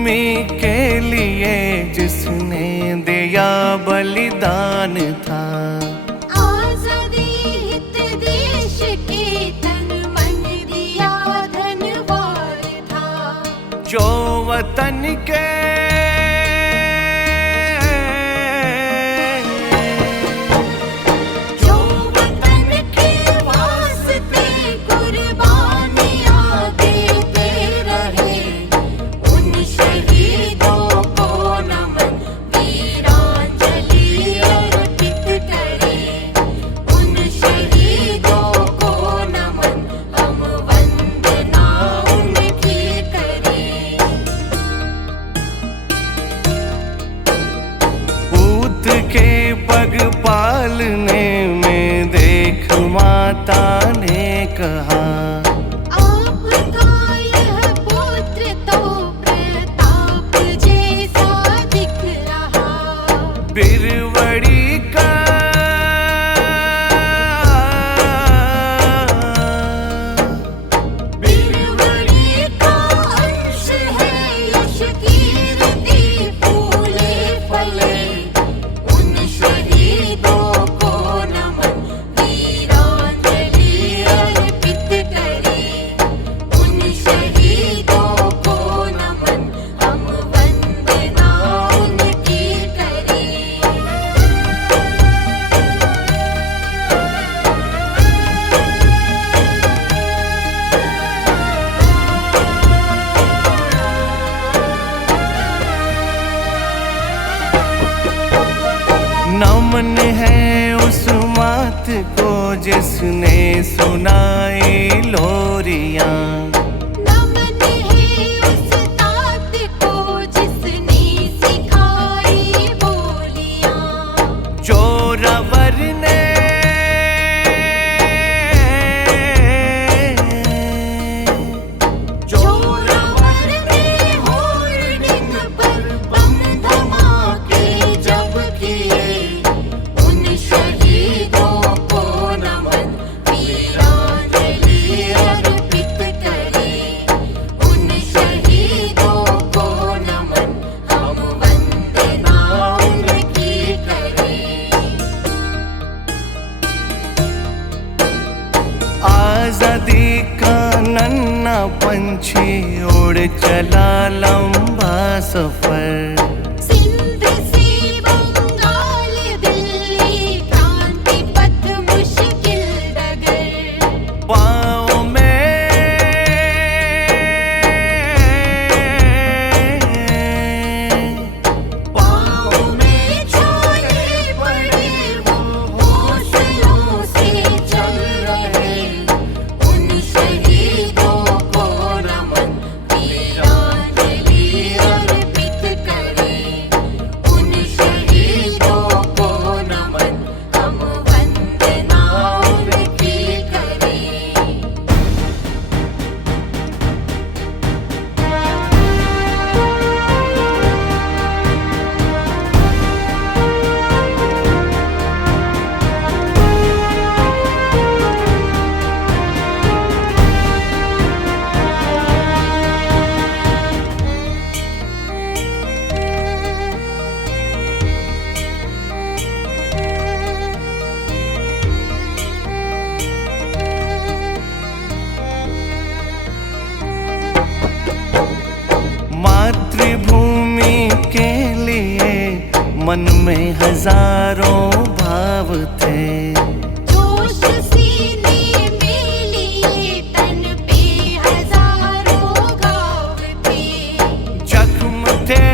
मातृभूमि के लिए जिसने दिया बलिदान था। आजादी हित देश के तन मन दिया धनवान था। जो वतन के के पग पालने में देख माता ने कहा, आपका यह पुत्र तो प्रताप जैसा दिख रहा। बिरवड़ी का अंश है, यश कीर्ति फूले फले। नमन है उस मात को जिसने सुनाई लोरियां। नमन है उस तात को जिसने सिखाई बोलियां। जोरावर ने होर्डिंग पर बम धमाके जब किए, आजादी का नन्हा पंछी उड़ चला लंबा सफर। सिंध से बंगाल दिल्ली क्रांति पथ मुश्किल डगर। पाँव में छोले पड़े वो हौसलों से चल रहे। उन शहीदों को नमन, वीरांजलि अर्पित करें। उन शहीदों को नमन, हम वंदना उनकी करें। मातृभूमि के लिए मन में हजारों भाव थे। जोश सीने में लिए तन पे हजारों घाव थे। जख्म थे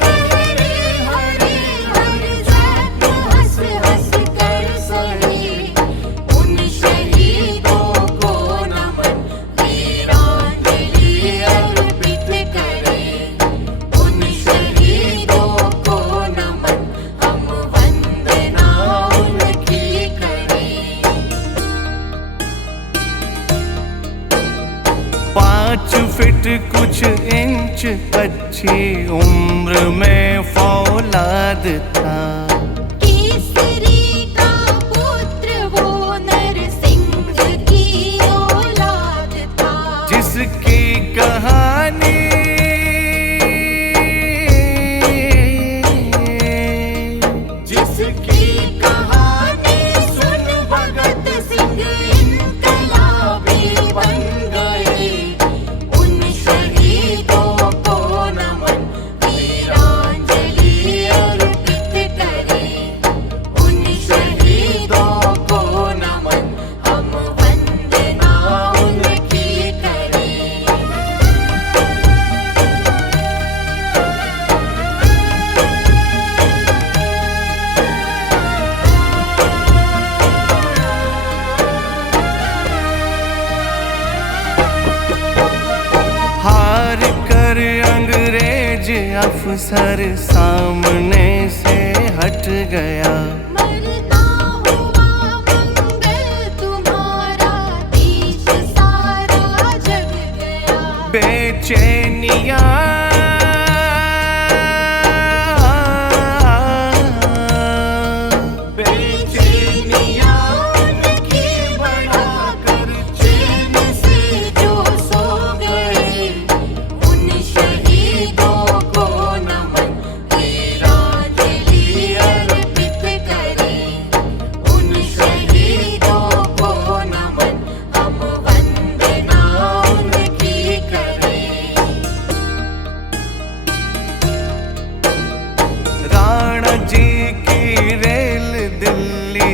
गहरे हरे हर जख्म हंस हंस कर सहे। उन शहीदों को नमन, वीरांजलि अर्पित करें। उन शहीदों को नमन, हम वंदना उनकी करें। 5 फीट कुछ इंच कच्ची उम्र में फौलाद था। केसरी का पुत्र वो नर अफसर सामने से हट गया। मरना हुआ मंगल तुम्हारा, देश सारा जग गया। बेचैनियाँ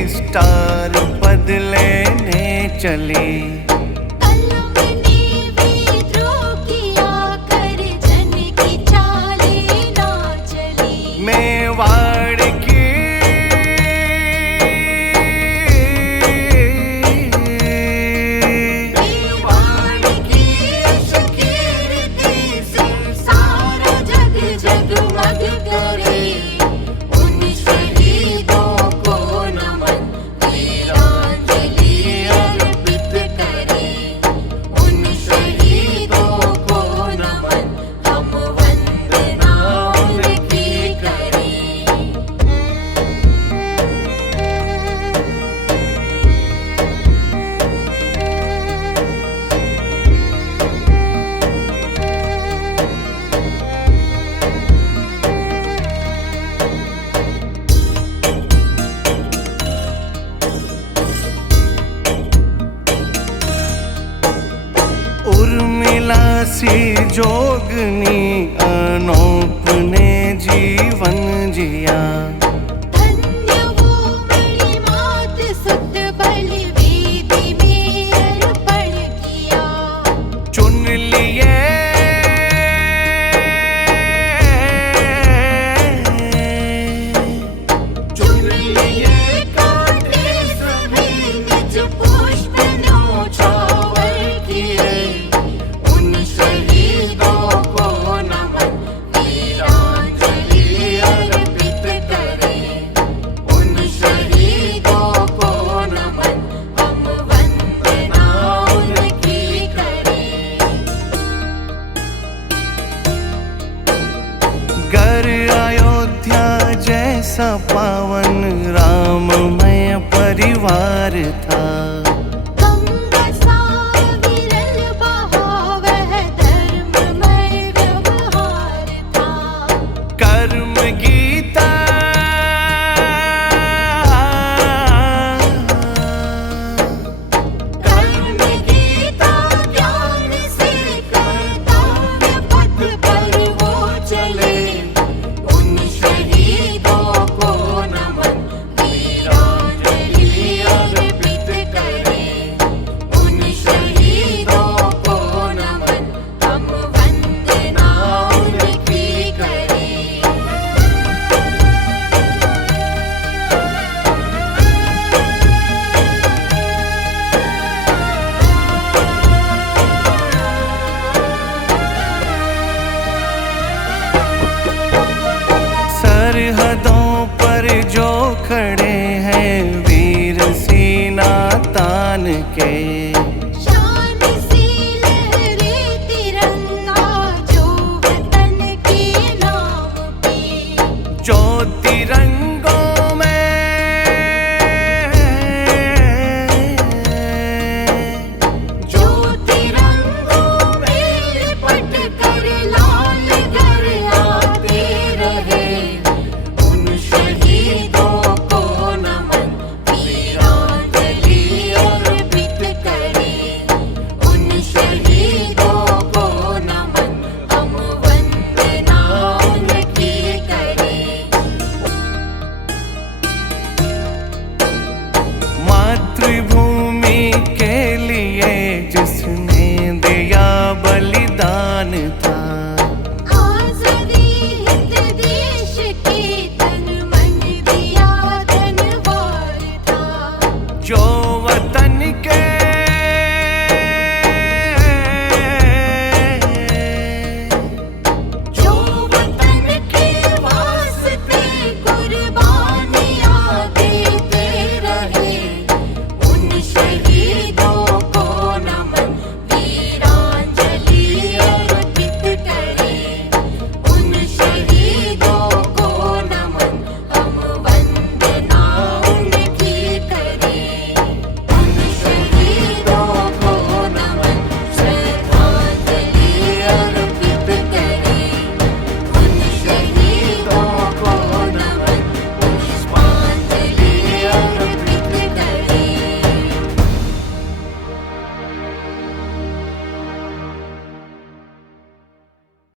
स्टार बदलेने चली। कलम ने विद्रोह किया कर जन की चालें ना चली। मेवाड़ की शकीर थी सारा जग जगमग करे। उन शहीदों को नमन उर्मिला सी जोगनी अनूप ने जीवन जिया। धन्य वो मेरी मात सुत बलवेदी में अर्पण किया। चुन लिए कांटे सभी निज पुष्प न्योछावर किए। उन शहीदों को नमन वीरांजलि अर्पित करें। उन शहीदों को नमन हम वंदना उनकी करें। घर अयोध्या जैसा पावन राममय परिवार था। कम बसा विरल बहा वह धर्ममय व्यवहार था। कर्म गीता कर्म गीता ज्ञान से कर्तव्य पथ पर वो चले। उन शहीदों को नमन वीरांजलि अर्पित करें। उन शहीदों को नमन हम वंदना उनकी करें। सरहदों पर जो खड़े हैं वीर सीना तान के। शान से लहरे तिरंगा जो वतन के नाम पे। जो तिरंगों में जो तिरंगों में लिपट कर लाल घर आते रहे। उन शहीदों को नमन वीरांजलि अर्पित करें। उन शहीदों को नमन हम वंदना उनकी करें। मातृभूमि के लिए जिसने